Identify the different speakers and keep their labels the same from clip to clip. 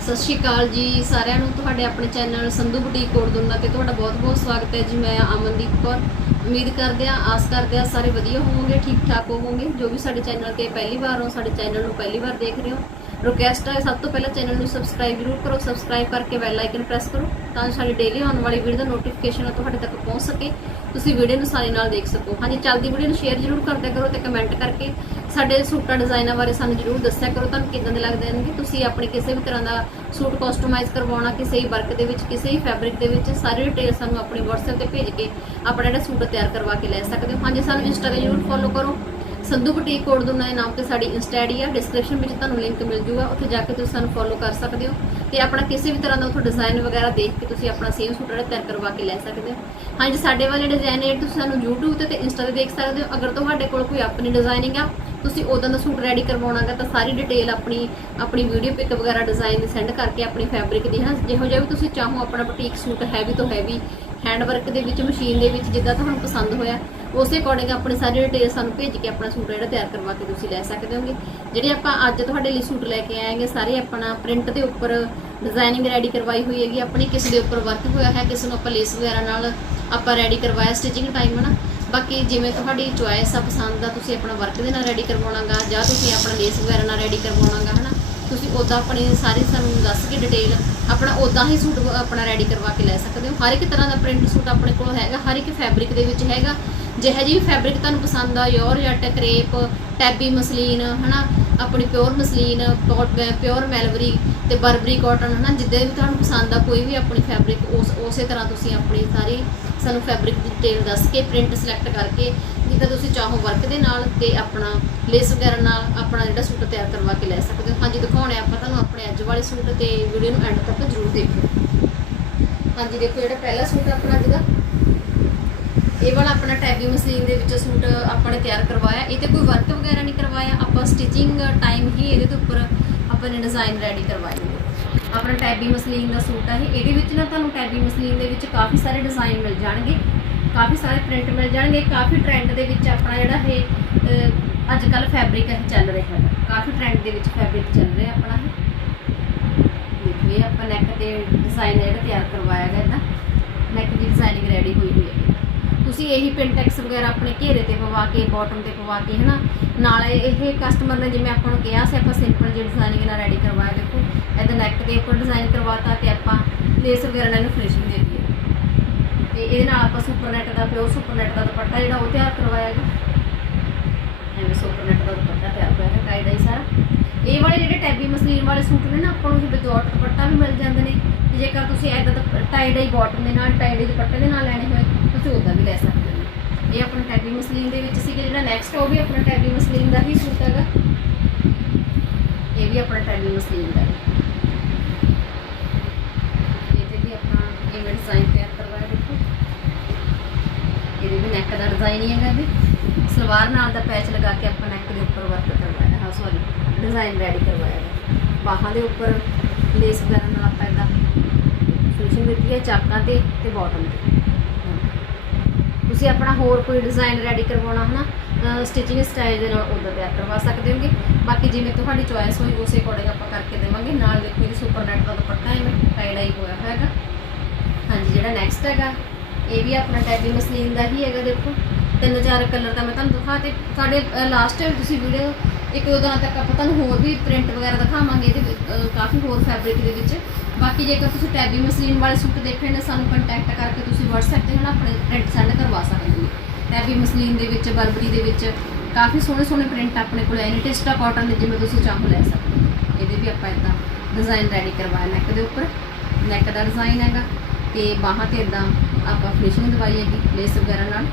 Speaker 1: ਸਤਿ ਸ਼੍ਰੀ ਅਕਾਲ ਜੀ ਸਾਰਿਆਂ ਨੂੰ। ਤੁਹਾਡੇ ਆਪਣੇ ਚੈਨਲ ਸੰਧੂ ਬੁਟੀਕ ਕੋਟਦੁੰਨਾ ਤੇ ਤੁਹਾਡਾ ਬਹੁਤ-ਬਹੁਤ ਸਵਾਗਤ ਹੈ ਜੀ। ਮੈਂ ਅਮਨਦੀਪ ਕੌਰ। ਉਮੀਦ ਕਰਦੇ ਹਾਂ, ਆਸ ਕਰਦੇ ਹਾਂ ਸਾਰੇ ਵਧੀਆ ਹੋਵੋਗੇ ਠੀਕ ਠਾਕ ਹੋਵੋਗੇ। ਜੋ ਵੀ ਸਾਡੇ ਚੈਨਲ ਤੇ ਪਹਿਲੀ ਵਾਰ ਹੋ, ਸਾਡੇ ਚੈਨਲ ਨੂੰ ਪਹਿਲੀ ਵਾਰ ਦੇਖ ਰਹੇ ਹੋ ਰਿਕੁਐਸਟ ਹੈ, ਸਭ ਤੋਂ ਪਹਿਲਾਂ ਚੈਨਲ ਨੂੰ ਸਬਸਕ੍ਰਾਈਬ ਜ਼ਰੂਰ ਕਰੋ ਸਬਸਕ੍ਰਾਈਬ ਕਰਕੇ ਬੈਲ ਆਈਕਨ ਪ੍ਰੈਸ ਕਰੋ, ਤਾਂ ਜੋ ਸਾਡੀ ਡੇਲੀ ਆਉਣ ਵਾਲੀ ਵੀਡੀਓ ਦਾ ਨੋਟੀਫਿਕੇਸ਼ਨ ਤੁਹਾਡੇ ਤੱਕ ਪਹੁੰਚ ਸਕੇ। ਤੁਸੀਂ ਵੀਡੀਓ ਨੂੰ ਸਾਰੀ ਨਾਲ ਦੇਖ ਸਕੋ। ਹਾਂਜੀ, ਚੱਲਦੀ ਵੀਡੀਓ ਨੂੰ ਸ਼ੇਅਰ ਜ਼ਰੂਰ ਕਰਦਿਆ ਕਰੋ ਤੇ ਕਮੈਂਟ ਕਰਕੇ ਸਾਡੇ ਸੂਟਾਂ ਡਿਜ਼ਾਈਨਾਂ ਬਾਰੇ ਸਾਨੂੰ ਜ਼ਰੂਰ ਦੱਸਿਆ ਕਰੋ, ਤੁਹਾਨੂੰ ਕਿਦਾਂ ਦੇ ਲੱਗਦੇ ਹਨ ਤੁਸੀਂ ਆਪਣੇ ਕਿਸੇ ਵੀ ਤਰ੍ਹਾਂ ਦਾ ਸੂਟ ਕਸਟਮਾਈਜ਼ ਕਰਵਾਉਣਾ, ਕਿਸੇ ਵੀ ਵਰਕ ਦੇ ਵਿੱਚ, ਕਿਸੇ ਵੀ ਫੈਬਰਿਕ ਦੇ ਵਿੱਚ, ਸਾਰੀ ਡਿਟੇਲ ਸਾਨੂੰ ਆਪਣੇ WhatsApp ਤੇ ਭੇਜ ਕੇ ਆਪਣਾ ਜਿਹੜਾ ਸੂਟ ਤਿਆਰ ਕਰਵਾ ਕੇ ਲੈ ਸਕਦੇ ਹੋ। ਹਾਂਜੀ, ਸਾਨੂੰ ਇੰਸਟਾ ਤੇ ਜ਼ਰੂਰ ਫੋਲੋ ਕਰੋ। ਸੰਧੂ ਬੁਟੀਕ ਕੋਡ ਦੁਨਾ ਦੇ ਨਾਮ ਤੇ ਸਾਡੀ ਇੰਸਟਾ ਆਈਡੀ ਆ। ਡਿਸਕ੍ਰਿਪਸ਼ਨ ਵਿੱਚ ਤੁਹਾਨੂੰ ਲਿੰਕ ਮਿਲ ਜੂਗਾ। ਉੱਥੇ ਜਾ ਕੇ ਤੁਸੀਂ ਸਾਨੂੰ ਫੋਲੋ ਕਰ ਸਕਦੇ ਹੋ ਤੇ ਆਪਣਾ ਕਿਸੇ ਵੀ ਤਰ੍ਹਾਂ ਦਾ ਉੱਥੇ ਡਿਜ਼ਾਈਨ ਵਗੈਰਾ ਦੇਖ ਕੇ ਤੁਸੀਂ ਆਪਣਾ ਸੇਮ ਸੂਟ ਜਿਹੜਾ ਤਿਆਰ ਕਰਵਾ ਕੇ ਲੈ ਸਕਦੇ ਹੋ। ਹਾਂਜੀ, ਸਾਡੇ ਵਾਲੇ ਡਿਜ਼ਾਈਨ ਜਿਹੜੇ ਤੁਸੀਂ ਸਾਨੂੰ YouTube ਤੇ ਤੇ ਇੰਸਟਾ ਤੇ ਦੇਖ ਸਕਦੇ ਹੋ। ਅਗਰ ਤੁਹਾਡੇ ਕੋਲ ਕੋਈ ਆਪਣੀ ਡਿਜ਼ਾਈਨਿੰਗ ਆ, ਤੁਸੀਂ ਉਦੋਂ ਦਾ ਸੂਟ ਰੈਡੀ ਕਰਵਾਉਣਾਗਾ ਤਾਂ ਸਾਰੀ ਡਿਟੇਲ ਆਪਣੀ ਆਪਣੀ ਵੀਡੀਓ ਪਿਕ ਵਗੈਰਾ ਡਿਜ਼ਾਈਨ ਦੀ ਸੈਂਡ ਕਰਕੇ ਆਪਣੀ ਫੈਬਰਿਕ ਦੀ, ਹਾਂ। ਜਿਹੋ ਜਿਹਾ ਵੀ ਤੁਸੀਂ ਚਾਹੋ ਆਪਣਾ ਬੁਟੀਕ ਸੂਟ ਹੈਵੀ ਤੋਂ ਹੈਵੀ ਹੈਂਡ ਵਰਕ ਦੇ ਵਿੱਚ ਮਸ਼ੀਨ ਦੇ ਵਿੱਚ, ਜਿੱਦਾਂ ਤੁਹਾਨੂੰ ਪਸੰਦ ਹੋਇਆ। ਉਸੇ ਅਕੋਰਡਿੰਗ ਆਪਣੀ ਸਾਰੇ ਡਿਟੇਲ ਸਾਨੂੰ ਭੇਜ ਕੇ ਆਪਣਾ ਸੂਟ ਜਿਹੜਾ ਤਿਆਰ ਕਰਵਾ ਕੇ ਤੁਸੀਂ ਲੈ ਸਕਦੇ ਹੋਗੇ। ਜਿਹੜੇ ਆਪਾਂ ਅੱਜ ਤੁਹਾਡੇ ਲਈ ਸੂਟ ਲੈ ਕੇ ਆਏਗੇ ਸਾਰੇ ਆਪਣਾ ਪ੍ਰਿੰਟ ਦੇ ਉੱਪਰ ਡਿਜ਼ਾਈਨਿੰਗ ਰੈਡੀ ਕਰਵਾਈ ਹੋਈ ਹੈਗੀ। ਆਪਣੀ ਕਿਸੇ ਦੇ ਉੱਪਰ ਵਰਕ ਹੋਇਆ ਹੈ, ਕਿਸੇ ਨੂੰ ਆਪਾਂ ਲੇਸ ਵਗੈਰਾ ਨਾਲ ਆਪਾਂ ਰੈਡੀ ਕਰਵਾਇਆ ਸਟਿਚਿੰਗ ਟਾਈਮ ਹਨਾ? ਬਾਕੀ ਜਿਵੇਂ ਤੁਹਾਡੀ ਚੁਆਇਸ ਆ, ਪਸੰਦ ਆ, ਤੁਸੀਂ ਆਪਣਾ ਵਰਕ ਦੇ ਨਾਲ ਰੈਡੀ ਕਰਵਾਉਣਾਗਾ ਜਾਂ ਤੁਸੀਂ ਆਪਣਾ ਲੇਸ ਵਗੈਰਾ ਨਾਲ ਰੈਡੀ ਕਰਵਾਉਣਾਗਾ ਹਨਾ ਤੁਸੀਂ ਉਦਾਂ ਆਪਣੀ ਸਾਰੀ ਸਾਨੂੰ ਦੱਸ ਕੇ ਡਿਟੇਲ ਆਪਣਾ ਉਦਾਂ ਹੀ ਸੂਟ ਆਪਣਾ ਰੈਡੀ ਕਰਵਾ ਕੇ ਲੈ ਸਕਦੇ ਹੋ। ਹਰ ਇੱਕ ਤਰ੍ਹਾਂ ਦਾ ਪ੍ਰਿੰਟ ਸੂਟ ਆਪਣੇ ਕੋਲ ਹੈਗਾ, ਹਰ ਇੱਕ ਫੈਬਰਿਕ ਦੇ ਵਿੱਚ ਹੈਗਾ। ਜਿਹੋ ਜਿਹੀ ਫੈਬਰਿਕ ਤੁਹਾਨੂੰ ਪਸੰਦ ਆ, ਯੋਰ ਜੱਟ ਕਰੇਪ, ਟੈਬੀ ਮਸਲੀਨ, ਹਨਾ, ਆਪਣੀ ਪਿਓਰ ਮਸਲੀਨ ਪਿਓਰ ਮੈਲਵਰੀ ਤੇ ਬਰਬਰੀ ਕਾਟਨ ਹਨਾ, ਜਿੱਦਾਂ ਵੀ ਤੁਹਾਨੂੰ ਪਸੰਦ ਆ, ਕੋਈ ਵੀ ਆਪਣੀ ਫੈਬਰਿਕ ਉਸ ਉਸੇ ਤਰ੍ਹਾਂ ਤੁਸੀਂ ਆਪਣੀ ਸਾਰੀ ਸਾਨੂੰ ਫੈਬਰਿਕ ਡਿਟੇਲ ਦੱਸ ਕੇ ਪ੍ਰਿੰਟ ਸਿਲੈਕਟ ਕਰਕੇ ਜਿੱਦਾਂ ਤੁਸੀਂ ਚਾਹੋ ਵਰਕ ਦੇ ਨਾਲ ਤੇ ਆਪਣਾ ਲੇਸ ਵਗੈਰਾ ਨਾਲ ਆਪਣਾ ਜਿਹੜਾ ਸੂਟ ਤਿਆਰ ਕਰਵਾ ਕੇ ਲੈ ਸਕਦੇ ਹੋ। ਹਾਂਜੀ, ਦਿਖਾਉਣੇ ਆਪਾਂ ਤੁਹਾਨੂੰ ਆਪਣੇ ਅੱਜ ਵਾਲੇ ਸੂਟ ਤੇ ਵੀਡੀਓ ਨੂੰ ਐਂਡ ਤੱਕ ਜ਼ਰੂਰ ਦੇਖਿਓ। ਹਾਂਜੀ, ਦੇਖੋ ਜਿਹੜਾ ਪਹਿਲਾ ਸੂਟ ਆਪਣਾ ਅੱਜ ਦਾ, ਇਹ ਵਾਲਾ ਆਪਣਾ ਟੈਬੀ ਮਸ਼ੀਨ ਦੇ ਵਿੱਚ ਸੂਟ ਆਪਾਂ ਨੇ ਤਿਆਰ ਕਰਵਾਇਆ। ਇਹ ਤੇ ਕੋਈ ਵਰਕ ਵਗੈਰਾ ਨਹੀਂ ਕਰਵਾਇਆ, ਆਪਾਂ ਸਟਿਚਿੰਗ ਟਾਈਮ ਹੀ ਇਹਦੇ ਦੇ ਉੱਪਰ ਆਪਾਂ ਨੇ ਡਿਜ਼ਾਈਨ ਰੈਡੀ ਕਰਵਾਏ ਆਪਣਾ ਟੈਬੀ ਮਸਲੀਨ ਦਾ ਸੂਟ ਆ ਇਹ। ਇਹਦੇ ਵਿੱਚ ਨਾ ਤੁਹਾਨੂੰ ਟੈਬੀ ਮਸਲੀਨ ਦੇ ਵਿੱਚ ਕਾਫੀ ਸਾਰੇ ਡਿਜ਼ਾਈਨ ਮਿਲ ਜਾਣਗੇ। ਕਾਫੀ ਸਾਰੇ ਪ੍ਰਿੰਟ ਮਿਲ ਜਾਣਗੇ, ਕਾਫੀ ਟ੍ਰੈਂਡ ਦੇ ਵਿੱਚ ਆਪਣਾ ਜਿਹੜਾ ਇਹ ਅੱਜ ਕੱਲ ਫੈਬਰਿਕ ਇਹ ਚੱਲ ਰਿਹਾ ਹੈ। ਕਾਫੀ ਟ੍ਰੈਂਡ ਦੇ ਵਿੱਚ ਫੈਬਰਿਕ ਚੱਲ ਰਿਹਾ ਆਪਣਾ ਇਹ। ਇਹ ਆਪਾਂ ਨੈਕ ਤੇ ਡਿਜ਼ਾਈਨ ਜਿਹੜਾ ਤਿਆਰ ਕਰਵਾਇਆ ਗਿਆ ਇਹਦਾ। ਨੈਕ ਦੀ ਡਿਜ਼ਾਈਨਿੰਗ ਰੈਡੀ ਹੋਈ ਹੋਈ ਹੈ। ਤੁਸੀਂ ਇਹੀ ਪਿੰਟੈਕਸ ਵਗੈਰਾ ਆਪਣੇ ਘੇਰੇ ਤੇ ਪਵਾ ਕੇ ਬਾਟਮ ਤੇ ਪਵਾ ਕੇ, ਹਨਾ? ਨਾਲ ਇਹ ਕਸਟਮਰ ਨੇ ਜਿਵੇਂ ਆਪਾਂ ਨੂੰ ਕਿਹਾ ਸੀ, ਆਪਾਂ ਸਿੰਪਲ ਜਿਹੀ ਡਿਜ਼ਾਈਨਿੰਗ ਨਾਲ ਰੈਡੀ ਕਰਵਾਇਆ। ਦੇਖੋ, ਇਹਦਾ ਨੈਕ ਦੇ ਉੱਪਰ ਡਿਜ਼ਾਈਨ ਕਰਵਾਤਾ ਤੇ ਆਪਾਂ ਲੇਸ ਵਗੈਰਾ ਨਾਲ ਫਿਨਿਸ਼ਿੰਗ ਦੇ ਤੇ ਇਹਦੇ ਨਾਲ ਆਪਾਂ ਸੁਪਰ ਦਾ ਪਿਓਰ ਸੁਪਰ ਦਾ ਦੁਪੱਟਾ ਜਿਹੜਾ ਉਹ ਤਿਆਰ ਕਰਵਾਇਆ ਹੈਗਾ ਐਵੇਂ ਸੁਪਰ ਦਾ ਦੁਪੱਟਾ ਤਿਆਰ ਹੋਇਆ ਹੈ ਟਾਈ ਡਾਈ ਸਾਰਾ। ਇਹ ਵਾਲੇ ਜਿਹੜੇ ਟੈਬੀ ਮਸਲੀਨ ਵਾਲੇ ਸੂਟ ਨੇ ਨਾ, ਆਪਾਂ ਨੂੰ ਵਿਦਆਊਟ ਦੁਪੱਟਾ ਵੀ ਮਿਲ ਜਾਂਦੇ ਨੇ। ਤੇ ਜੇਕਰ ਤੁਸੀਂ ਐਦਾਂ ਦਾ ਟਾਈ ਡਾਈ ਬਾਟਮ ਦੇ ਨਾਲ ਟਾਈ ਡਾਈ ਦੁਪੱਟੇ ਦੇ ਨਾਲ ਲੈਣੇ ਹੋਏ, ਤੁਸੀਂ ਉਦਾਂ ਵੀ ਲੈ ਸਕਦੇ ਹੋ। ਇਹ ਆਪਣਾ ਟੈਬੀ ਮਸਲੀਨ ਦੇ ਵਿੱਚ ਸੀਗਾ ਜਿਹੜਾ ਨੈਕਸਟ ਉਹ ਵੀ ਆਪਣਾ ਟੈਬੀ ਮਸਲੀਨ ਦਾ ਹੀ ਸੂਟ ਹੈਗਾ। ਇਹ ਵੀ ਆਪਣਾ ਟੈਬੀ ਮਸਲੀਨ ਦਾ। ਹੈ ਇਹਦੇ ਵੀ ਆਪਣਾ ਇਵੇਂ ਡਿਜ਼ਾਈਨ ਤਿਆਰ ਕਰਵਾਇਆ ਦੇਖੋ ਇਹਦੇ ਵੀ ਨੈਕ ਦਾ ਡਿਜ਼ਾਈਨ ਹੀ ਹੈਗਾ ਵੀ ਸਲਵਾਰ ਨਾਲ ਦਾ ਪੈਚ ਲਗਾ ਕੇ ਆਪਾਂ ਨੈਕ ਦੇ ਉੱਪਰ ਵਰਕ ਕਰਵਾਇਆ। ਹਾਂ ਸੌਰੀ ਡਿਜ਼ਾਈਨ ਰੈਡੀ ਕਰਵਾਇਆ। ਹੈ ਬਾਹਾਂ ਦੇ ਉੱਪਰ ਲੇਸ ਕਰਨ ਨਾਲ ਆਪਾਂ ਇਹਦਾ ਫਿਨਿਸ਼ਿੰਗ ਦਿੱਤੀ ਹੈ, ਚਾਕਾਂ ਤੇ ਤੇ ਬਾਟਮ ਤੇ। ਤੁਸੀਂ ਆਪਣਾ ਹੋਰ ਕੋਈ ਡਿਜ਼ਾਈਨ ਰੈਡੀ ਕਰਵਾਉਣਾ ਹਨਾ ਸਟਿਚਿੰਗ ਸਟਾਈਲ ਦੇ ਨਾਲ ਉਹਦਾ ਤਿਆਰ ਕਰਵਾ ਸਕਦੇ ਹੋਗੇ। ਬਾਕੀ ਜਿਵੇਂ ਤੁਹਾਡੀ ਚੋਇਸ ਹੋਈ, ਉਸੇ ਅਕੋਰਡਿੰਗ ਆਪਾਂ ਕਰਕੇ ਦੇਵਾਂਗੇ। ਨਾਲ ਦੇਖੋ ਇਹ ਸੁਪਰ ਨੈਟ ਦਾ ਦੁਪੱਟਾ ਹੈ ਟਾਈ ਡਾਈ ਹੋਇਆ ਹੋਇਆ ਹੈਗਾ। ਹਾਂਜੀ, ਜਿਹੜਾ ਨੈਕਸਟ ਹੈਗਾ ਇਹ ਵੀ ਆਪਣਾ ਟੈਬੀ ਮਸਲੀਨ ਦਾ ਹੀ ਹੈਗਾ ਦੇਖੋ। ਤਿੰਨ ਚਾਰ ਕਲਰ ਦਾ ਮੈਂ ਤੁਹਾਨੂੰ ਦਿਖਾ ਤੇ ਸਾਡੇ ਲਾਸਟ ਤੁਸੀਂ ਵੀਡੀਓ ਇੱਕ ਦੋ ਦਿਨਾਂ ਤੱਕ ਆਪਾਂ ਤੁਹਾਨੂੰ ਹੋਰ ਵੀ ਪ੍ਰਿੰਟ ਵਗੈਰਾ ਦਿਖਾਵਾਂਗੇ ਇਹਦੇ ਕਾਫੀ ਹੋਰ ਫੈਬਰਿਕ ਦੇ ਵਿੱਚ। ਬਾਕੀ ਜੇਕਰ ਤੁਸੀਂ ਟੈਬੀ ਮਸਲੀਨ ਵਾਲੇ ਸੂਟ ਦੇਖਣੇ ਨੇ ਸਾਨੂੰ ਕੰਟੈਕਟ ਕਰਕੇ ਤੁਸੀਂ WhatsApp ਤੇ ਹਨਾ ਆਪਣੇ ਪ੍ਰਿੰਟ ਸੈਂਡ ਕਰਵਾ ਸਕਦੇ ਹੋ। ਟੈਬੀ ਮਸਲੀਨ ਦੇ ਵਿੱਚ, ਬਰਬਰੀ ਦੇ ਵਿੱਚ ਕਾਫੀ ਸੋਹਣੇ ਸੋਹਣੇ ਪ੍ਰਿੰਟ ਆਪਣੇ ਕੋਲ ਐਨੀ ਟਿਸਟਾ ਕਾਟਨ ਦੇ ਜਿਵੇਂ ਤੁਸੀਂ ਚਾਹੋ ਲੈ ਸਕਦੇ ਹੋ। ਇਹਦੇ ਵੀ ਆਪਾਂ ਇਦਾਂ ਡਿਜ਼ਾਈਨ ਰੈਡੀ ਕਰਵਾਇਆ ਨੈਕ ਦੇ ਉੱਪਰ। ਨੈਕ ਦਾ ਡਿਜ਼ਾਈਨ ਹੈਗਾ ਤੇ ਬਾਹਾਂ ਤੇ ਇਦਾਂ ਆਪਾਂ ਫਿਨਿਸ਼ਿੰਗ ਦਵਾਈ ਹੈਗੀ ਲੇਸ ਵਗੈਰਾ ਨਾਲ।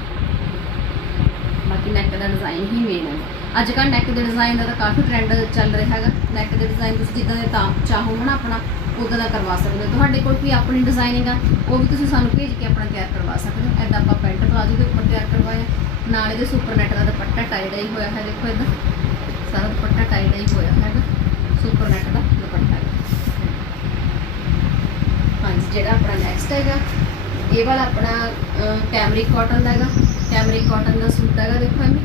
Speaker 1: ਬਾਕੀ ਨੈਕ ਦਾ ਡਿਜ਼ਾਈਨ ਹੀ ਮੇਨ ਹੈ। ਅੱਜ ਕੱਲ੍ਹ ਨੈਕ ਦੇ ਡਿਜ਼ਾਈਨ ਦਾ ਤਾਂ ਕਾਫੀ ਟ੍ਰੈਂਡ ਚੱਲ ਰਿਹਾ ਹੈਗਾ। ਨੈਕ ਦੇ ਡਿਜ਼ਾਈਨ ਤੁਸੀਂ ਜਿੱਦਾਂ ਦੇ ਤਾਂ ਚਾਹੋ ਨਾ ਆਪਣਾ, ਉਦਾਂ ਦਾ ਕਰਵਾ ਸਕਦੇ ਹੋ। ਤੁਹਾਡੇ ਕੋਲ ਕੋਈ ਆਪਣੀ ਡਿਜ਼ਾਈਨਿੰਗ ਆ ਉਹ ਵੀ ਤੁਸੀਂ ਸਾਨੂੰ ਭੇਜ ਕੇ ਆਪਣਾ ਤਿਆਰ ਕਰਵਾ ਸਕਦੇ ਹੋ। ਐਦਾਂ ਆਪਾਂ ਪੈਂਟ ਪਲਾਜ਼ੋ ਦੇ ਉੱਪਰ ਤਿਆਰ ਕਰਵਾਇਆ ਨਾਲ ਇਹਦੇ ਸੁਪਰ ਨੈਟ ਦਾ ਦੁਪੱਟਾ ਟਾਈ ਡਾਈ ਹੋਇਆ ਹੈ, ਦੇਖੋ ਇਹਦਾ ਸਾਰਾ ਦੁਪੱਟਾ ਟਾਈ ਡਾਈ ਹੋਇਆ ਹੈਗਾ। ਸੁਪਰ ਨੈਟ ਦਾ ਦੁਪੱਟਾ। ਹੈ ਹਾਂਜੀ, ਜਿਹੜਾ ਆਪਣਾ ਨੈਕਸਟ ਹੈਗਾ ਇਹ ਵਾਲਾ ਆਪਣਾ ਕੈਮਰਿਕ ਕਾਟਨ ਦਾ ਹੈਗਾ। ਕੈਮਰਿਕ ਕਾਟਨ ਦਾ ਸੂਟ ਹੈਗਾ, ਦੇਖੋ ਇਹਨੂੰ।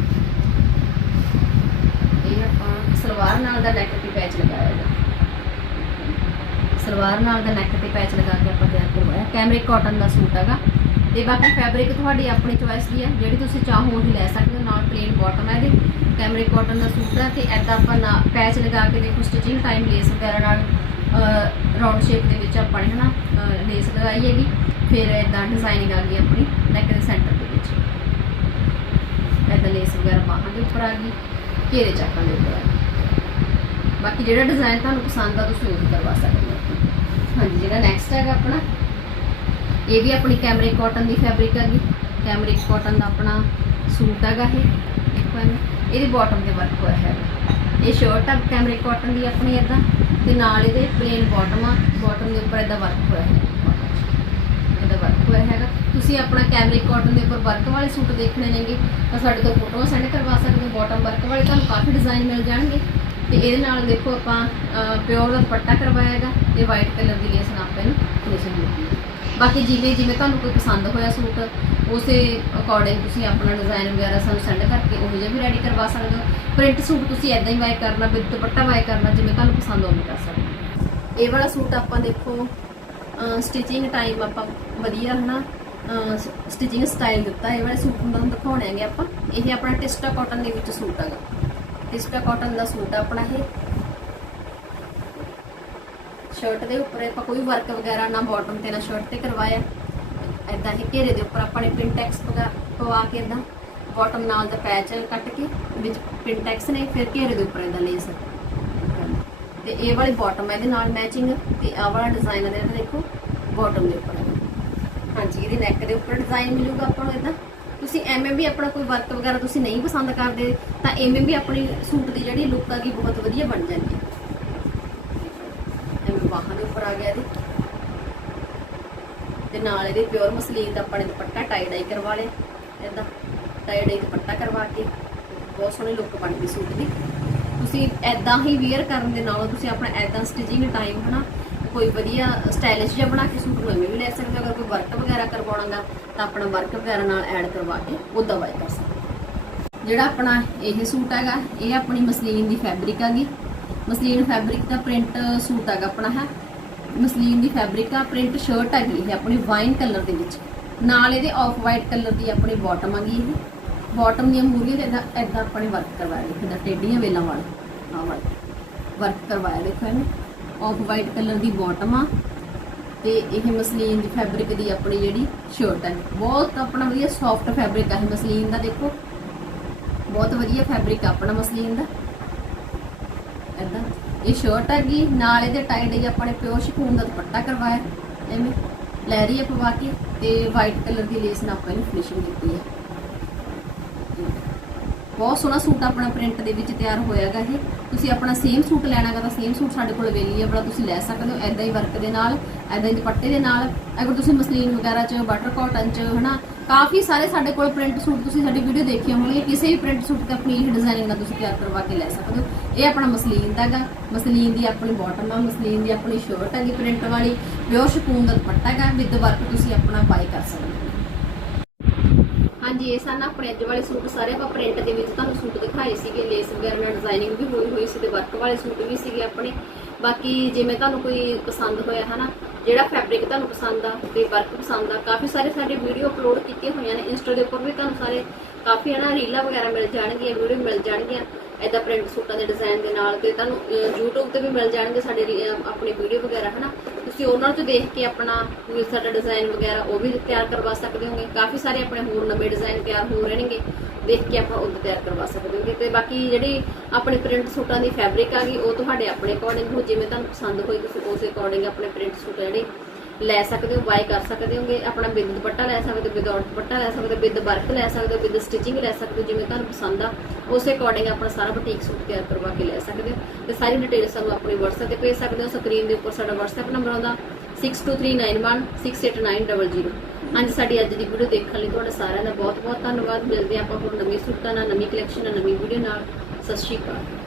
Speaker 1: ਇਹ ਆਪਾਂ ਸਲਵਾਰ ਨਾਲ ਦਾ ਨੈਕ ਤੇ ਪੈਚ ਲਗਾਇਆ ਹੈਗਾ। ਸਲਵਾਰ ਨਾਲ ਦਾ ਨੈਕ ਤੇ ਪੈਚ ਲਗਾ ਕੇ ਆਪਾਂ ਤਿਆਰ ਕਰਵਾਇਆ। ਕੈਮਰਿਕ ਕਾਟਨ ਦਾ ਸੂਟ ਹੈਗਾ। ਤੇ ਬਾਕੀ ਫੈਬਰਿਕ ਤੁਹਾਡੀ ਆਪਣੀ ਚੁਆਇਸ ਦੀ ਹੈ। ਜਿਹੜੀ ਤੁਸੀਂ ਚਾਹੋ ਉਹੀ ਲੈ ਸਕਦੇ ਹੋ, ਨਾਲ ਪਲੇਨ ਬਾਟਮ ਹੈ ਇਹਦੇ। ਕੈਮਰਿਕ ਕਾਟਨ ਦਾ ਸੂਟ ਹੈ ਤੇ ਐਦਾਂ ਆਪਾਂ ਨਾ ਪੈਚ ਲਗਾ ਕੇ ਦੇਖੋ ਸਟਿਚਿੰਗ ਟਾਈਮ ਲੇਸ ਵਗੈਰਾ ਨਾਲ ਰਾਉਂਡ ਸ਼ੇਪ ਦੇ ਵਿੱਚ ਆਪਾਂ ਨੇ ਹਨਾ ਲੇਸ ਲਗਾਈ ਹੈਗੀ। ਫਿਰ ਐਦਾਂ ਡਿਜ਼ਾਈਨਿੰਗ ਆ ਗਈ ਆਪਣੀ ਨੈਕ ਦੇ ਸੈਂਟਰ ਦੇ ਵਿੱਚ। ਐਦਾਂ ਲੇਸ ਵਗੈਰਾ ਬਾਹਾਂ ਦੇ ਉੱਪਰ ਆ ਗਈ, ਘੇਰੇ ਚੱਕਾਂ ਦੇ ਉੱਪਰ ਆ ਗਈ ਬਾਕੀ ਜਿਹੜਾ ਡਿਜ਼ਾਈਨ ਤੁਹਾਨੂੰ ਪਸੰਦ ਆ, ਤੁਸੀਂ ਉਹ ਕਰਵਾ ਸਕਦੇ ਹੋ। ਹਾਂਜੀ, ਜਿਹੜਾ ਨੈਕਸਟ ਹੈਗਾ ਆਪਣਾ, ਇਹ ਵੀ ਆਪਣੀ ਕੈਮਰਿਕ ਕਾਟਨ ਦੀ ਫੈਬਰਿਕ ਹੈਗੀ। ਕੈਮਰਿਕ ਕਾਟਨ ਦਾ ਆਪਣਾ ਸੂਟ ਹੈਗਾ ਇਹ ਦੇਖੋ ਇਹਦੀ ਬਾਟਮ ਤੇ ਵਰਕ ਹੋਇਆ ਹੈ ਇਹ ਸ਼ਰਟ ਆ ਕੈਮਰਿਕ ਕਾਟਨ ਦੀ ਆਪਣੀ ਇਦਾਂ ਤੇ ਨਾਲ ਇਹਦੇ ਪਲੇਨ ਬਾਟਮ ਆ ਬਾਟਮ ਦੇ ਉੱਪਰ ਇਦਾਂ ਵਰਕ ਹੋਇਆ ਹੈ ਇਹਦਾ ਹੈਗਾ। ਤੁਸੀਂ ਆਪਣਾ ਕੈਮਰਿਕ ਕਾਟਨ ਦੇ ਉੱਪਰ ਵਰਕ ਵਾਲੇ ਸੂਟ ਦੇਖਣੇ ਨੇਗੇ, ਤਾਂ ਸਾਡੇ ਤੋਂ ਫੋਟੋ ਸੈਂਡ ਕਰਵਾ ਸਕਦੇ ਹੋ। ਬਾਟਮ ਵਰਕ ਵਾਲੇ ਤੁਹਾਨੂੰ ਕਾਫੀ ਡਿਜ਼ਾਈਨ ਮਿਲ ਜਾਣਗੇ। ਤੇ ਇਹਦੇ ਨਾਲ ਦੇਖੋ ਆਪਾਂ ਪਿਓਰ ਦਾ ਦੁਪੱਟਾ ਕਰਵਾਇਆ ਹੈਗਾ ਤੇ ਵਾਈਟ ਕਲਰ ਦੀ ਲੇਸ ਨਾਲ ਆਪਾਂ ਇਹਨੂੰ ਫਿਨਿਸ਼ਿੰਗ ਦਿੱਤੀ ਹੈ। ਬਾਕੀ ਜਿਵੇਂ ਜਿਵੇਂ ਤੁਹਾਨੂੰ ਕੋਈ ਪਸੰਦ ਹੋਇਆ ਸੂਟ, ਉਸੇ ਅਕੋਰਡਿੰਗ ਤੁਸੀਂ ਆਪਣਾ ਡਿਜ਼ਾਈਨ ਵਗੈਰਾ ਸਾਨੂੰ ਸੈਂਡ ਕਰਕੇ ਉਹ ਜਿਹਾ ਵੀ ਰੈਡੀ ਕਰਵਾ ਸਕਦੇ ਹੋ। ਪ੍ਰਿੰਟ ਸੂਟ ਤੁਸੀਂ ਐਦਾਂ ਹੀ ਵਾਈ ਕਰਨਾ, ਵਿਦ ਦੁਪੱਟਾ ਵਾਈ ਕਰਨਾ, ਜਿਵੇਂ ਤੁਹਾਨੂੰ ਪਸੰਦ ਹੋਵੇ ਕਰ ਸਕਦੇ ਹੋ। ਇਹ ਵਾਲਾ ਸੂਟ ਆਪਾਂ ਦੇਖੋ ਸਟਿਚਿੰਗ ਟਾਈਮ ਆਪਾਂ ਵਧੀਆ ਹਨਾ ਸਟਿਚਿੰਗ ਸਟਾਈਲ ਦਿੱਤਾ, ਇਹ ਵਾਲੇ ਸੂਟ ਨੂੰ ਦਿਖਾਉਣੇ ਹੈਗੇ ਆਪਾਂ। ਇਹ ਆਪਣਾ ਟਿਸਟਾ ਕਾਟਨ ਦੇ ਵਿੱਚ ਸੂਟ ਹੈਗਾ। ਟਿਸਟਾ ਕਾਟਨ ਦਾ ਸੂਟ ਆਪਣਾ ਇਹ। ਸ਼ਰਟ ਦੇ ਉੱਪਰ ਆਪਾਂ ਕੋਈ ਵਰਕ ਵਗੈਰਾ ਨਾ ਬਾਟਮ ਤੇ ਨਾ ਸ਼ਰਟ ਤੇ ਕਰਵਾਇਆ। ਐਦਾਂ ਹੀ ਘੇਰੇ ਦੇ ਉੱਪਰ ਆਪਾਂ ਨੇ ਪ੍ਰਿੰਟੈਕਸ ਪਵਾ ਕੇ ਐਦਾਂ ਬਾਟਮ ਨਾਲ ਦਾ ਪੈਚ ਕੱਟ ਕੇ ਵਿੱਚ ਪ੍ਰਿੰਟੈਕਸ ਨੇ, ਫਿਰ ਘੇਰੇ ਦੇ ਉੱਪਰ ਐਦਾਂ ਲੇਸ ਤੇ ਇਹ ਵਾਲੀ ਬਾਟਮ ਹੈ ਇਹਦੇ ਨਾਲ ਮੈਚਿੰਗ ਤੇ ਆਹ ਵਾਲਾ ਡਿਜ਼ਾਈਨ ਹੈ ਇਹਦਾ ਦੇਖੋ ਬਾਟਮ ਦੇ ਉੱਪਰ ਹਾਂਜੀ, ਇਹਦੇ ਨੈਕ ਦੇ ਉੱਪਰ ਡਿਜ਼ਾਈਨ ਮਿਲੂਗਾ ਆਪਾਂ ਨੂੰ ਇਦਾਂ ਤੁਸੀਂ ਐਵੇਂ ਵੀ ਆਪਣਾ ਕੋਈ ਵਰਕ ਵਗੈਰਾ ਤੁਸੀਂ ਨਹੀਂ ਪਸੰਦ ਕਰਦੇ, ਤਾਂ ਐਵੇਂ ਵੀ ਆਪਣੀ ਸੂਟ ਦੀ ਜਿਹੜੀ ਲੁੱਕ ਹੈਗੀ ਬਹੁਤ ਵਧੀਆ ਬਣ ਜਾਂਦੀ ਹੈ। ਐਵੇਂ ਬਾਹਾਂ ਦੇ ਉੱਪਰ ਆ ਗਿਆ ਇਹਦੇ। ਤੇ ਨਾਲ ਇਹਦੇ ਪਿਓਰ ਮਸਲੀਨ ਦਾ ਆਪਾਂ ਨੇ ਦੁਪੱਟਾ ਟਾਈ ਡਾਈ ਕਰਵਾ ਲਿਆ ਇਦਾਂ ਟਾਈ ਡਾਈ ਦੁਪੱਟਾ ਕਰਵਾ ਕੇ, ਬਹੁਤ ਸੋਹਣੀ ਲੁੱਕ ਬਣ ਗਈ ਸੂਟ ਦੀ। ਤੁਸੀਂ ਐਦਾਂ ਹੀ ਵੇਅਰ ਕਰਨ ਦੇ ਨਾਲੋਂ ਤੁਸੀਂ ਆਪਣਾ ਐਦਾਂ ਸਟਿਚਿੰਗ ਟਾਈਮ ਹਨਾ, ਕੋਈ ਵਧੀਆ ਸਟਾਈਲਿਸ਼ ਜਿਹਾ ਬਣਾ ਕੇ ਸੂਟ ਨੂੰ ਐਵੇਂ ਵੀ ਲੈ ਸਕਦੇ ਹੋ, ਅਗਰ ਕੋਈ ਵਰਕ ਵਗੈਰਾ ਕਰਵਾਉਣਾਗਾ ਤਾਂ ਆਪਣਾ ਵਰਕ ਵਗੈਰਾ ਨਾਲ ਐਡ ਕਰਵਾ ਕੇ ਉਹਦਾ ਵਾਈ ਕਰ ਸਕਦੇ ਹੋ। ਜਿਹੜਾ ਆਪਣਾ ਇਹ ਸੂਟ ਹੈਗਾ, ਇਹ ਆਪਣੀ ਮਸਲੀਨ ਦੀ ਫੈਬਰਿਕ ਹੈਗੀ। ਮਸਲੀਨ ਫੈਬਰਿਕ ਦਾ ਪ੍ਰਿੰਟ ਸੂਟ ਹੈਗਾ ਆਪਣਾ, ਹੈ। ਮਸਲੀਨ ਦੀ ਫੈਬਰਿਕ ਆ ਪ੍ਰਿੰਟ ਸ਼ਰਟ ਹੈਗੀ ਇਹ ਆਪਣੀ ਵਾਈਨ ਕਲਰ ਦੇ ਵਿੱਚ। ਨਾਲ ਇਹਦੇ ਆਫ ਵਾਈਟ ਕਲਰ ਦੀ ਆਪਣੀ ਬਾਟਮ ਹੈਗੀ ਇਹ। ਬਾਟਮ ਦੀਆਂ ਮੂਰੀਆਂ ਤੇ ਇਦਾਂ ਇਦਾਂ ਨੇ ਵਰਕ ਕਰਵਾਇਆ ਦੇਖੋ ਇਦਾਂ ਟੇਡੀਆਂ ਵੇਲਾਂ ਵਾਲ, ਆਹ ਵਾਲਾ। ਵਰਕ ਕਰਵਾਇਆ ਦੇਖੋ ਇਹਨੇ। ਆਫ ਵਾਈਟ ਕਲਰ ਦੀ ਬਾਟਮ ਆ। ਤੇ ਇਹ ਮਸਲੀਨ ਦੀ ਫੈਬਰਿਕ ਦੀ ਆਪਣੀ ਜਿਹੜੀ ਸ਼ਰਟ ਹੈ ਬਹੁਤ ਆਪਣਾ ਵਧੀਆ ਸੌਫਟ ਫੈਬਰਿਕ ਆ ਇਹ ਮਸਲੀਨ ਦਾ, ਦੇਖੋ। ਬਹੁਤ ਵਧੀਆ ਫੈਬਰਿਕ ਆ ਆਪਣਾ ਮਸਲੀਨ ਦਾ। ਏਦਾਂ। ਇਹ ਸ਼ਰਟ ਹੈਗੀ, ਨਾਲ ਇਹਦੇ ਟਾਈਡ ਹੀ ਆਪਾਂ ਨੇ ਪਿਓਰ ਸ਼ਿਫੋਨ ਦਾ ਦੁਪੱਟਾ ਕਰਵਾਇਆ। ਐਵੇਂ ਲਹਿਰੀਆ ਪਵਾ ਕੇ ਤੇ ਵਾਈਟ ਕਲਰ ਦੀ ਲੇਸ ਨਾਲ ਆਪਾਂ ਇਹਨੂੰ ਫਿਨਿਸ਼ਿੰਗ ਦਿੱਤੀ ਹੈ ਬਹੁਤ ਸੋਹਣਾ ਸੂਟ ਆਪਣਾ ਪ੍ਰਿੰਟ ਦੇ ਵਿੱਚ ਤਿਆਰ ਹੋਇਆਗਾ ਇਹ। ਤੁਸੀਂ ਆਪਣਾ ਸੇਮ ਸੂਟ ਲੈਣਾਗਾ ਤਾਂ ਸੇਮ ਸੂਟ ਸਾਡੇ ਕੋਲ ਅਵੇਲੇਬਲ ਆਪਣਾ ਤੁਸੀਂ ਲੈ ਸਕਦੇ ਹੋ ਐਦਾਂ ਹੀ ਵਰਕ ਦੇ ਨਾਲ ਐਦਾਂ ਹੀ ਦੁਪੱਟੇ ਦੇ ਨਾਲ। ਅਗਰ ਤੁਸੀਂ ਮਸਲੀਨ ਵਗੈਰਾ ਚ ਬਟਰ ਕਾਟਨ ਚ, ਹਨਾ, ਕਾਫੀ ਸਾਰੇ ਸਾਡੇ ਕੋਲ ਪ੍ਰਿੰਟ ਸੂਟ ਤੁਸੀਂ ਸਾਡੀ ਵੀਡੀਓ ਦੇਖੀ ਹੋਣਗੇ ਕਿਸੇ ਵੀ ਪ੍ਰਿੰਟ ਸੂਟ ਤੇ ਆਪਣੀ ਇਹ ਡਿਜ਼ਾਈਨਿੰਗ ਨਾਲ ਤੁਸੀਂ ਤਿਆਰ ਕਰਵਾ ਕੇ ਲੈ ਸਕਦੇ ਹੋ। ਇਹ ਆਪਣਾ ਮਸਲੀਨ ਦਾ ਹੈਗਾ। ਮਸਲੀਨ ਦੀ ਆਪਣੀ ਬਾਟਮ ਆ, ਮਸਲੀਨ ਦੀ ਆਪਣੀ ਸ਼ਰਟ ਹੈਗੀ ਪ੍ਰਿੰਟ ਵਾਲੀ। ਪਿਓਰ ਸ਼ਕੂਨ ਦਾ ਦੁਪੱਟਾ ਹੈਗਾ ਵਿਦ ਵਰਕ ਤੁਸੀਂ ਆਪਣਾ ਬਾਈ ਕਰ ਸਕਦੇ ਹੋ। ਹਾਂਜੀ ਇਹ ਸਨ ਆਪਣੇ ਅੱਜ ਵਾਲੇ ਸੂਟ ਸਾਰੇ ਆਪਾਂ ਪ੍ਰਿੰਟ ਦੇ ਵਿੱਚ ਤੁਹਾਨੂੰ ਸੂਟ ਦਿਖਾਏ ਸੀਗੇ। ਲੇਸ ਵਗੈਰਾ ਨਾਲ ਡਿਜ਼ਾਈਨਿੰਗ ਵੀ ਹੋਈ ਹੋਈ ਸੀ ਤੇ ਵਰਕ ਵਾਲੇ ਸੂਟ ਵੀ ਸੀਗੇ ਆਪਣੇ। ਬਾਕੀ ਜਿਵੇਂ ਤੁਹਾਨੂੰ ਕੋਈ ਪਸੰਦ ਹੋਇਆ ਹਨਾ ਜਿਹੜਾ ਫੈਬਰਿਕ ਤੁਹਾਨੂੰ ਪਸੰਦ ਆ ਤੇ ਵਰਕ ਪਸੰਦ ਆ ਕਾਫੀ ਸਾਰੇ ਸਾਡੇ ਵੀਡੀਓ ਅਪਲੋਡ ਕੀਤੀਆਂ ਹੋਈਆਂ ਨੇ। ਇੰਸਟਾ ਦੇ ਉੱਪਰ ਵੀ ਤੁਹਾਨੂੰ ਸਾਰੇ ਕਾਫੀ ਹਨਾ ਰੀਲਾਂ ਵਗੈਰਾ ਮਿਲ ਜਾਣਗੀਆਂ ਵੀਡੀਓ ਮਿਲ ਜਾਣਗੀਆਂ। ਐਦਾਂ ਪ੍ਰਿੰਟ ਸੂਟਾਂ ਦੇ ਡਿਜ਼ਾਈਨ ਦੇ ਨਾਲ ਤੇ ਤੁਹਾਨੂੰ ਅਹ, YouTube ਤੇ ਵੀ ਮਿਲ ਜਾਣਗੇ ਸਾਡੇ ਰੀ- ਆਪਣੀ ਵੀਡੀਓ ਵਗੈਰਾ ਹਨਾ। ਤੁਸੀਂ ਉਹਨਾਂ ਤੋਂ ਦੇਖ ਕੇ ਆਪਣਾ ਵੀ ਸਾਡਾ ਡਿਜ਼ਾਈਨ ਵਗੈਰਾ ਉਹ ਵੀ ਤਿਆਰ ਕਰਵਾ ਸਕਦੇ ਹੋਗੇ। ਕਾਫੀ ਸਾਰੇ ਆਪਣੇ ਹੋਰ ਨਵੇਂ ਡਿਜ਼ਾਈਨ ਤਿਆਰ ਹੋ ਰਹੇ ਨੇਗੇ ਦੇਖ ਕੇ ਆਪਾਂ ਉਹ ਤਿਆਰ ਕਰਵਾ ਸਕਦੇ ਹੋਗੇ। ਤੇ ਬਾਕੀ ਜਿਹੜੀ ਆਪਣੇ ਪ੍ਰਿੰਟ ਸੂਟਾਂ ਦੀ ਫੈਬਰਿਕ ਆ ਗਈ, ਉਹ ਤੁਹਾਡੇ ਆਪਣੇ ਅਕੋਰਡਿੰਗ ਹੋ। ਜਿਵੇਂ ਤੁਹਾਨੂੰ ਪਸੰਦ ਹੋਈ, ਤੁਸੀਂ ਉਸੇ ਅਕੋਰਡਿੰਗ ਆਪਣੇ ਪ੍ਰਿੰਟ ਸੂਟ ਜਿਹੜੇ ਲੈ ਸਕਦੇ ਹੋ ਬਾਈ ਕਰ ਸਕਦੇ ਹੋਗੇ, ਆਪਣਾ ਵਿਦ ਦੁਪੱਟਾ ਲੈ ਸਕਦੇ ਹੋ, ਵਿਦਆਊਟ ਦੁਪੱਟਾ ਲੈ ਸਕਦੇ ਹੋ ਵਿਦ ਵਰਕ ਲੈ ਸਕਦੇ ਹੋ ਵਿਦ ਸਟਿਚਿੰਗ ਲੈ ਸਕਦੇ ਹੋ, ਜਿਵੇਂ ਤੁਹਾਨੂੰ ਪਸੰਦ ਆ, ਉਸੇ ਅਕੋਰਡਿੰਗ ਆਪਣਾ ਸਾਰਾ ਬੁਟੀਕ ਸੂਟ ਤਿਆਰ ਕਰਵਾ ਕੇ ਲੈ ਸਕਦੇ ਹੋ। ਤੇ ਸਾਰੀ ਡਿਟੇਲ ਸਾਨੂੰ ਆਪਣੇ WhatsApp ਤੇ ਭੇਜ ਸਕਦੇ ਹੋ ਸਕਰੀਨ ਦੇ ਉੱਪਰ ਸਾਡਾ WhatsApp ਨੰਬਰ ਆਉਂਦਾ 6239168900 ਹਾਂਜੀ, ਸਾਡੀ ਅੱਜ ਦੀ ਵੀਡੀਓ ਦੇਖਣ ਲਈ ਤੁਹਾਡਾ ਸਾਰਿਆਂ ਦਾ ਬਹੁਤ ਬਹੁਤ ਧੰਨਵਾਦ। ਮਿਲਦੇ ਹਾਂ ਆਪਾਂ ਹੋਰ ਨਵੇਂ ਸੂਟਾਂ ਨਾਲ, ਨਵੀਂ ਕਲੈਕਸ਼ਨ ਨਾਲ, ਨਵੀਂ ਵੀਡੀਓ ਨਾਲ। ਸਤਿ ਸ਼੍ਰੀ ਅਕਾਲ।